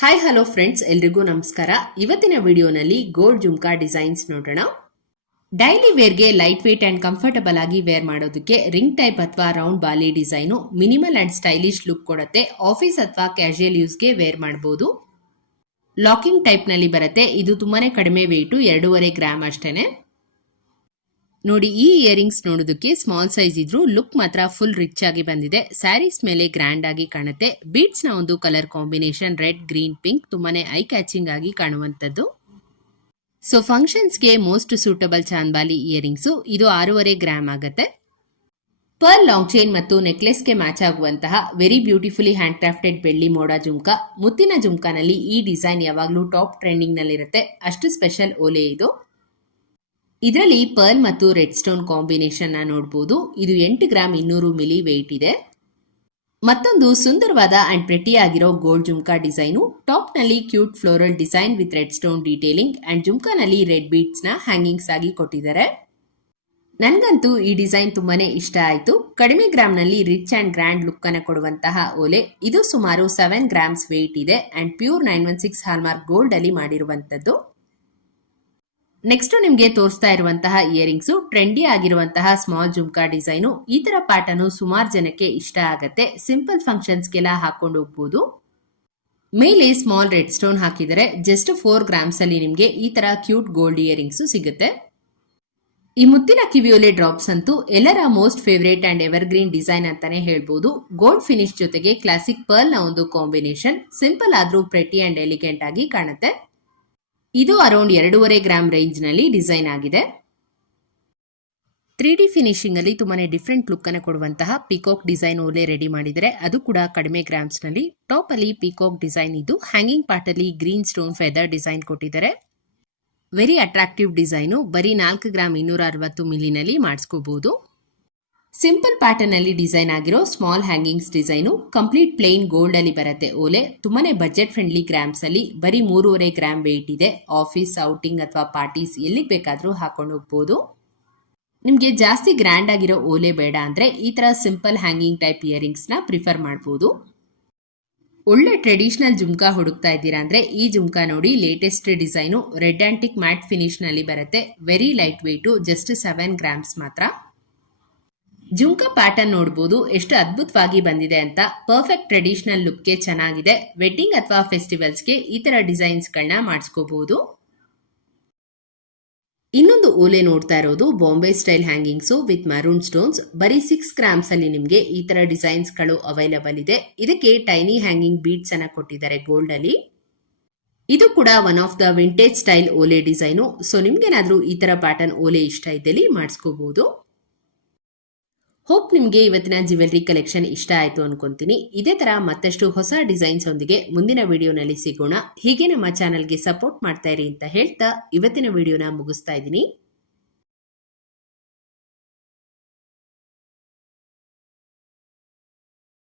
Hi hello friends, ಎಲ್ರಿಗೂ ನಮಸ್ಕಾರ. ಇವತ್ತಿನ ವಿಡಿಯೋನಲ್ಲಿ ಗೋಲ್ಡ್ ಜುಮ್ಕಾ ಡಿಸೈನ್ಸ್ ನೋಡೋಣ. ಡೈಲಿ ವೇರ್ಗೆ ಲೈಟ್ ವೇಟ್ ಅಂಡ್ ಕಂಫರ್ಟಬಲ್ ಆಗಿ ವೇರ್ ಮಾಡೋದಕ್ಕೆ ರಿಂಗ್ ಟೈಪ್ ಅಥವಾ ರೌಂಡ್ ಬಾಲಿ design minimal and stylish look ಕೊಡುತ್ತೆ. ಆಫೀಸ್ ಅಥವಾ ಕ್ಯಾಶುಯಲ್ ಯೂಸ್ಗೆ ವೇರ್ ಮಾಡಬಹುದು. ಲಾಕಿಂಗ್ ಟೈಪ್ ನಲ್ಲಿ ಬರುತ್ತೆ. ಇದು ತುಂಬಾನೇ ಕಡಿಮೆ ವೆಯ್ಟು, 2.5 ಗ್ರಾಮ್ ಅಷ್ಟೇನೆ. ನೋಡಿ, ಈ ಇಯರಿಂಗ್ಸ್ ನೋಡೋದಕ್ಕೆ ಸ್ಮಾಲ್ ಸೈಜ್ ಇದ್ರು ಲುಕ್ ಮಾತ್ರ ಫುಲ್ ರಿಚ್ ಆಗಿ ಬಂದಿದೆ. ಸ್ಯಾರೀಸ್ ಮೇಲೆ ಗ್ರ್ಯಾಂಡ್ ಆಗಿ ಕಾಣುತ್ತೆ. ಬೀಡ್ಸ್ ನ ಒಂದು colour combination red, green, pink ತುಂಬಾನೇ ಐ ಕ್ಯಾಚಿಂಗ್ ಆಗಿ ಕಾಣುವಂತದ್ದು. ಸೊ ಫಂಕ್ಷನ್ಸ್ಗೆ ಮೋಸ್ಟ್ ಸೂಟಬಲ್ ಚಾಂದ್ಬಾಲಿ ಇಯರಿಂಗ್ಸ್. ಇದು 6.5 ಗ್ರಾಮ್ ಆಗುತ್ತೆ. ಪರ್ಲ್ ಲಾಂಗ್ ಚೈನ್ ಮತ್ತು ನೆಕ್ಲೆಸ್ಗೆ ಮ್ಯಾಚ್ ಆಗುವಂತಹ ವೆರಿ ಬ್ಯೂಟಿಫುಲಿ ಹ್ಯಾಂಡ್ ಕ್ರಾಫ್ಟೆಡ್ ಬೆಳ್ಳಿ ಮೋಡ ಜುಮ್ಕಾ. ಮುತ್ತಿನ ಜುಮ್ಕಾನಲ್ಲಿ ಈ ಡಿಸೈನ್ ಯಾವಾಗಲೂ ಟಾಪ್ ಟ್ರೆಂಡಿಂಗ್ ನಲ್ಲಿರುತ್ತೆ. ಅಷ್ಟು ಸ್ಪೆಷಲ್ ಓಲೆ ಇದು. ಇದರಲ್ಲಿ ಪರ್ಲ್ ಮತ್ತು ರೆಡ್ ಸ್ಟೋನ್ ಕಾಂಬಿನೇಷನ್ ನೋಡಬಹುದು. ಇದು 8 ಗ್ರಾಮ್ 200 ಮಿಲಿ ವೆಯ್ಟ್ ಇದೆ. ಮತ್ತೊಂದು ಸುಂದರವಾದ ಅಂಡ್ ಪ್ರೆಟಿ ಆಗಿರೋ ಗೋಲ್ಡ್ ಜುಮ್ಕಾ ಡಿಸೈನು. ಟಾಪ್ ನಲ್ಲಿ cute floral design with red stone detailing and ಜುಮ್ಕಾನಲ್ಲಿ ರೆಡ್ ಬೀಡ್ಸ್ ನ ಹ್ಯಾಂಗಿಂಗ್ಸ್ ಆಗಿ ಕೊಟ್ಟಿದ್ದಾರೆ. ನನ್ಗಂತೂ ಈ ಡಿಸೈನ್ ತುಂಬಾನೇ ಇಷ್ಟ ಆಯ್ತು. ಕಡಿಮೆ ಗ್ರಾಮ್ ನಲ್ಲಿ ರಿಚ್ ಅಂಡ್ ಗ್ರ್ಯಾಂಡ್ ಲುಕ್ ಅನ್ನು ಕೊಡುವಂತಹ ಓಲೆ. ಇದು ಸುಮಾರು 7 ಗ್ರಾಮ್ಸ್ ವೆಯ್ಟ್ ಇದೆ ಅಂಡ್ ಪ್ಯೂರ್ 916 ಹಾಲ್ಮಾರ್ಕ್ ಗೋಲ್ಡ್ ಅಲ್ಲಿ ಮಾಡಿರುವಂತದ್ದು. ನೆಕ್ಸ್ಟ್ ನಿಮಗೆ ತೋರಿಸ್ತಾ ಇರುವಂತಹ ಇಯರಿಂಗ್ಸ್ ಟ್ರೆಂಡಿ ಆಗಿರುವಂತಹ ಸ್ಮಾಲ್ ಜುಮ್ಕಾ ಡಿಸೈನು. ಈ ತರ ಪ್ಯಾಟರ್ನ್ ಸುಮಾರು ಜನಕ್ಕೆ ಇಷ್ಟ ಆಗತ್ತೆ. ಸಿಂಪಲ್ ಫಂಕ್ಷನ್ಸ್ಗೆಲ್ಲ ಹಾಕೊಂಡು ಹೋಗ್ಬೋದು. ಮೇಲೆ ಸ್ಮಾಲ್ ರೆಡ್ ಸ್ಟೋನ್ ಹಾಕಿದರೆ ಜಸ್ಟ್ 4 ಗ್ರಾಮ್ಸ್ ಅಲ್ಲಿ ನಿಮಗೆ ಈ ತರ ಕ್ಯೂಟ್ ಗೋಲ್ಡ್ ಇಯರಿಂಗ್ಸ್ ಸಿಗುತ್ತೆ. ಈ ಮುತ್ತಿನ ಕಿವಿಯೋಲೆ ಡ್ರಾಪ್ಸ್ ಅಂತೂ ಎಲ್ಲರ most favourite and ever green design ಅಂತಾನೆ ಹೇಳ್ಬೋದು. ಗೋಲ್ಡ್ ಫಿನಿಶ್ ಜೊತೆಗೆ ಕ್ಲಾಸಿಕ್ ಪರ್ಲ್ ನ ಒಂದು ಕಾಂಬಿನೇಷನ್. ಸಿಂಪಲ್ ಆದ್ರೂ ಪ್ರೆಟಿ ಅಂಡ್ ಎಲಿಗೆಂಟ್ ಆಗಿ ಕಾಣುತ್ತೆ. ಇದು ಅರೌಂಡ್ 2.5 ಗ್ರಾಮ್ ರೇಂಜ್ ನಲ್ಲಿ ಡಿಸೈನ್ ಆಗಿದೆ. 3D ಫಿನಿಶಿಂಗ್ ಅಲ್ಲಿ ತುಂಬಾನೇ ಡಿಫ್ರೆಂಟ್ ಲುಕ್ ಅನ್ನು ಕೊಡುವಂತಹ ಪಿಕಾಕ್ ಡಿಸೈನ್ ಓಲೆ ರೆಡಿ ಮಾಡಿದರೆ, ಅದು ಕೂಡ ಕಡಿಮೆ ಗ್ರಾಮ್ಸ್ ನಲ್ಲಿ. ಟಾಪ್ ಅಲ್ಲಿ ಪಿಕಾಕ್ ಡಿಸೈನ್ ಇದ್ದು ಹ್ಯಾಂಗಿಂಗ್ ಪಾರ್ಟ್ ಅಲ್ಲಿ ಗ್ರೀನ್ ಸ್ಟೋನ್ ಫೆದರ್ ಡಿಸೈನ್ ಕೊಟ್ಟಿದ್ದಾರೆ. Very attractive design. ಬರೀ 4 ಗ್ರಾಮ್ 260 ಮಿಲಿನಲ್ಲಿ ಮಾಡಿಸ್ಕೋಬಹುದು. ಸಿಂಪಲ್ ಪ್ಯಾಟರ್ನ್ ಅಲ್ಲಿ ಡಿಸೈನ್ ಆಗಿರೋ small hangings design. Complete plain gold ಅಲ್ಲಿ ಬರುತ್ತೆ ಓಲೆ. ತುಂಬಾನೇ ಬಜೆಟ್ ಫ್ರೆಂಡ್ಲಿ ಗ್ರಾಮ್ಸ್ ಅಲ್ಲಿ. ಬರೀ 3.5 ಗ್ರಾಮ್ ವೆಯ್ಟ್ ಇದೆ. ಆಫೀಸ್, ಔಟಿಂಗ್ ಅಥವಾ ಪಾರ್ಟೀಸ್ ಎಲ್ಲಿಗೆ ಬೇಕಾದ್ರೂ ಹಾಕೊಂಡು ಹೋಗ್ಬೋದು. ನಿಮ್ಗೆ ಜಾಸ್ತಿ ಗ್ರ್ಯಾಂಡ್ ಆಗಿರೋ ಓಲೆ ಬೇಡ ಅಂದ್ರೆ ಈ ತರ ಸಿಂಪಲ್ ಹ್ಯಾಂಗಿಂಗ್ ಟೈಪ್ ಇಯರಿಂಗ್ಸ್ ನ ಪ್ರಿಫರ್ ಮಾಡಬಹುದು. ಒಳ್ಳೆ ಟ್ರೆಡಿಷನಲ್ ಜುಮ್ಕಾ ಹುಡುಕ್ತಾ ಇದ್ದೀರಾ ಅಂದ್ರೆ ಈ ಜುಮ್ಕಾ ನೋಡಿ. Latest design red antique mat finish ನಲ್ಲಿ ಬರುತ್ತೆ. Very light weight, just 7 grams ಮಾತ್ರ. ಜುಮ್ಕಾ ಪ್ಯಾಟರ್ನ್ ನೋಡಬಹುದು ಎಷ್ಟು ಅದ್ಭುತವಾಗಿ ಬಂದಿದೆ ಅಂತ. ಪರ್ಫೆಕ್ಟ್ ಟ್ರೆಡಿಷನಲ್ ಲುಕ್ಗೆ ಚೆನ್ನಾಗಿದೆ. ವೆಡ್ಡಿಂಗ್ ಅಥವಾ ಫೆಸ್ಟಿವಲ್ಸ್ಗೆ ಈ ತರ ಡಿಸೈನ್ಸ್ ಗಳನ್ನ ಮಾಡಿಸ್ಕೋಬಹುದು. ಇನ್ನೊಂದು ಓಲೆ ನೋಡ್ತಾ ಇರೋದು Bombay style hangings with maroon stones. ಬರೀ 6 ಗ್ರಾಮ್ಸ್ ಅಲ್ಲಿ ನಿಮಗೆ ಈ ತರ ಡಿಸೈನ್ಸ್ ಗಳು ಅವೈಲಬಲ್ ಇದೆ. ಇದಕ್ಕೆ ಟೈನಿ ಹ್ಯಾಂಗಿಂಗ್ ಬೀಡ್ಸ್ ಅನ್ನ ಕೊಟ್ಟಿದ್ದಾರೆ ಗೋಲ್ಡ್ ಅಲ್ಲಿ. ಇದು ಕೂಡ one of the vintage style ಓಲೆ ಡಿಸೈನು. ಸೊ ನಿಮ್ಗೇನಾದ್ರೂ ಈ ತರ ಪ್ಯಾಟರ್ನ್ ಓಲೆ ಇಷ್ಟ ಇದ್ದಲ್ಲಿ ಮಾಡಿಸ್ಕೋಬಹುದು. ಹೋಪ್ ನಿಮಗೆ ಇವತ್ತಿನ ಜ್ಯುವೆಲರಿ ಕಲೆಕ್ಷನ್ ಇಷ್ಟ ಆಯ್ತು ಅನ್ಕೊಂತೀನಿ. ಇದೇ ತರ ಮತ್ತಷ್ಟು ಹೊಸ ಡಿಸೈನ್ಸ್ ಒಂದಿಗೆ ಮುಂದಿನ ವಿಡಿಯೋನಲ್ಲಿ ಸಿಗೋಣ. ಹೀಗೆ ನಮ್ಮ ಚಾನಲ್ಗೆ ಸಪೋರ್ಟ್ ಮಾಡ್ತಾ ಇರಿ ಅಂತ ಹೇಳ್ತಾ ಇವತ್ತಿನ ವಿಡಿಯೋನ ಮುಗಿಸ್ತಾ ಇದ್ದೀನಿ.